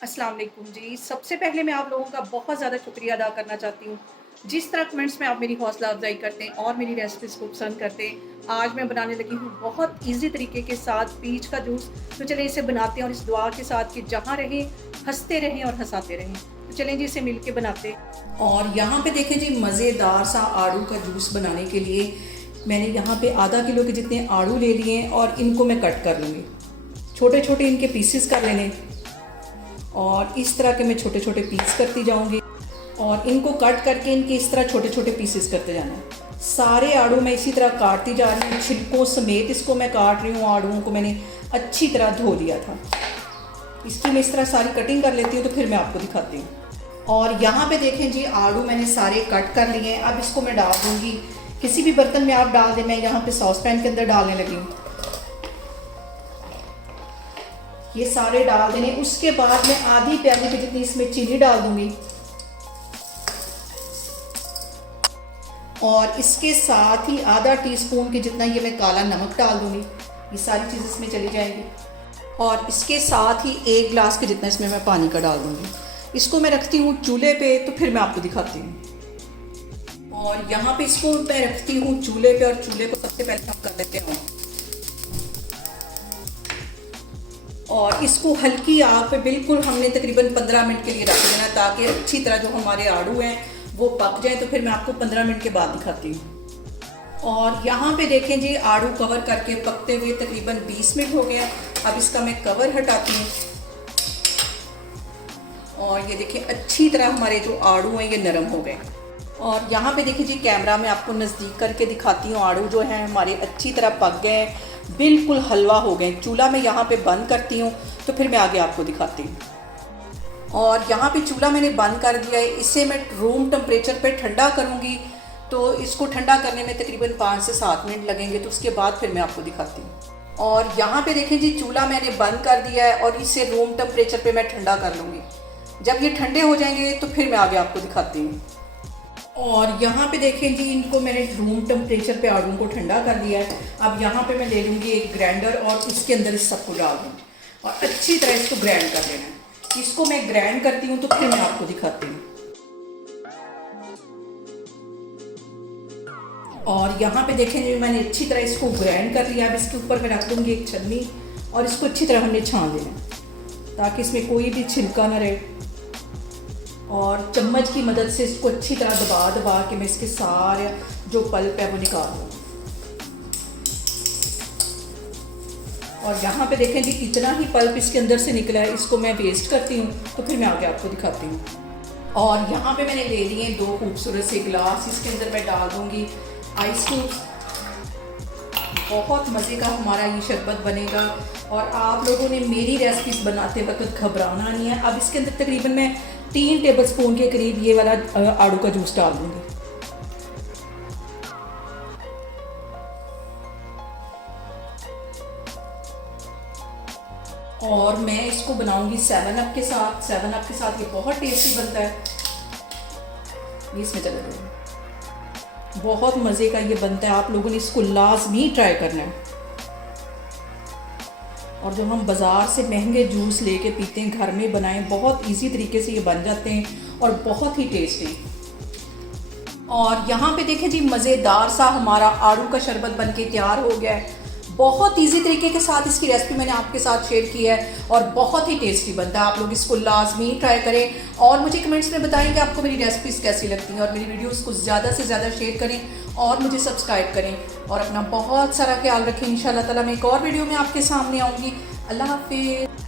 अस्सलाम वालेकुम जी। सबसे पहले मैं आप लोगों का बहुत ज़्यादा शुक्रिया अदा करना चाहती हूँ। जिस तरह कमेंट्स में आप मेरी हौसला अफ़ज़ाई करते हैं और मेरी रेसिपीज़ को पसंद करते हैं। आज मैं बनाने लगी हूँ बहुत ईज़ी तरीके के साथ पीच का जूस। तो चलें इसे बनाते हैं और इस दुआ के साथ कि जहाँ रहें, हँसते रहें और हँसाते रहें। तो चलें जी इसे मिल के बनाते हैं। और यहाँ पे देखें जी मज़ेदार सा आड़ू का जूस बनाने के लिए मैंने यहाँ पे आधा किलो के जितने आड़ू ले लिए हैं और इनको मैं कट कर लूँगी। छोटे छोटे इनके पीसेस कर लेने और इस तरह के मैं छोटे छोटे पीस करती जाऊंगी और इनको कट करके इनके इस तरह छोटे छोटे पीसेस करते जाना है। सारे आड़ू मैं इसी तरह काटती जा रही हूँ, छिलकों समेत इसको मैं काट रही हूँ। आड़ूओं को मैंने अच्छी तरह धो लिया था। इसकी मैं इस तरह सारी कटिंग कर लेती हूँ तो फिर मैं आपको दिखाती हूँ। और यहाँ पे देखें जी आड़ू मैंने सारे कट कर लिए हैं। अब इसको मैं डाल दूँगी, किसी भी बर्तन में आप डाल दें। मैं यहाँ पे सॉस पैन के अंदर डालने लगी हूँ। ये सारे डाल देने। उसके बाद मैं आधी प्याली पे जितनी इसमें चीनी डाल दूंगी और इसके साथ ही आधा टीस्पून के जितना ये मैं काला नमक डाल दूंगी। ये सारी चीज़ इसमें चली जाएंगी और इसके साथ ही 1 गिलास के जितना इसमें मैं पानी का डाल दूंगी। इसको मैं रखती हूँ चूल्हे पे, तो फिर मैं आपको दिखाती हूँ। और यहाँ पे इसको मैं रखती हूँ चूल्हे पे और चूल्हे को सबसे पहले हम कर लेते हैं और इसको हल्की आग पे बिल्कुल हमने तकरीबन 15 मिनट के लिए रख देना ताकि अच्छी तरह जो हमारे आड़ू हैं वो पक जाए। तो फिर मैं आपको 15 मिनट के बाद दिखाती हूँ। और यहाँ पे देखें जी आड़ू कवर करके पकते हुए तकरीबन 20 मिनट हो गया। अब इसका मैं कवर हटाती हूँ और ये देखिए अच्छी तरह हमारे जो आड़ू हैं ये नरम हो गए। और यहाँ पे देखिए जी कैमरा में आपको नज़दीक करके दिखाती हूँ। आड़ू जो हैं हमारे अच्छी तरह पक गए, बिल्कुल हलवा हो गए। चूल्हा मैं यहाँ पे बंद करती हूँ तो फिर मैं आगे आपको दिखाती हूँ। और यहाँ पे चूल्हा मैंने बंद कर दिया है। इसे मैं रूम टेम्परेचर पे ठंडा करूँगी। तो इसको ठंडा करने में तकरीबन 5 से 7 मिनट लगेंगे। तो उसके बाद फिर मैं आपको दिखाती हूँ। और यहाँ पे देखें जी चूल्हा मैंने बंद कर दिया है और इसे रूम टेम्परेचर पे मैं ठंडा कर लूँगी। जब ये ठंडे हो जाएंगे तो फिर मैं आगे आपको दिखाती हूँ। और यहाँ पे देखें जी इनको मैंने रूम टेम्परेचर पे आड़ू को ठंडा कर दिया है। अब यहाँ पे मैं ले लूँगी एक ग्राइंडर और इसके अंदर इस सबको डाल दूँगी और अच्छी तरह इसको ग्राइंड कर लेना है। इसको मैं ग्राइंड करती हूँ तो फिर मैं आपको दिखाती हूँ। और यहाँ पे देखें जी मैंने अच्छी तरह इसको ग्राइंड कर लिया। अब इसके ऊपर मैं रख दूँगी एक छन्नी और इसको अच्छी तरह हमने छान देना ताकि इसमें कोई भी छिलका ना रहे। और चम्मच की मदद से इसको अच्छी तरह दबा दबा के मैं इसके सारे जो पल्प है वो निकाल दूँ। और यहाँ पे देखें जी इतना ही पल्प इसके अंदर से निकला है। इसको मैं वेस्ट करती हूँ तो फिर मैं आगे आपको दिखाती हूँ। और यहाँ पे मैंने ले लिए 2 खूबसूरत से गिलास। इसके अंदर मैं डाल दूँगी आइस क्यूब्स। बहुत मज़े का हमारा ये शरबत बनेगा और आप लोगों ने मेरी रेसिपीज़ बनाते वक्त घबराना नहीं है। अब इसके अंदर तकरीबन मैं 3 टेबलस्पून के करीब ये वाला आड़ू का जूस डाल दूँगी। और मैं इसको बनाऊंगी 7 अप के साथ। 7 अप के साथ ये बहुत टेस्टी बनता है। ये इसमें चले जाएगा, बहुत मज़े का ये बनता है। आप लोगों ने इसको लाजमी ट्राई करना है। और जो हम बाज़ार से महंगे जूस लेके पीते हैं घर में बनाएं, बहुत इजी तरीके से ये बन जाते हैं और बहुत ही टेस्टी। और यहाँ पे देखें जी मज़ेदार सा हमारा आड़ू का शरबत बनके तैयार हो गया है। बहुत इजी तरीके के साथ इसकी रेसिपी मैंने आपके साथ शेयर की है और बहुत ही टेस्टी बनता है। आप लोग इसको लाजमी ट्राई करें और मुझे कमेंट्स में बताएं कि आपको मेरी रेसिपीज़ कैसी लगती हैं। और मेरी वीडियोस को ज़्यादा से ज़्यादा शेयर करें और मुझे सब्सक्राइब करें और अपना बहुत सारा ख्याल रखें। इंशाल्लाह ताला मैं एक और वीडियो में आपके सामने आऊँगी। अल्लाह हाफिज़।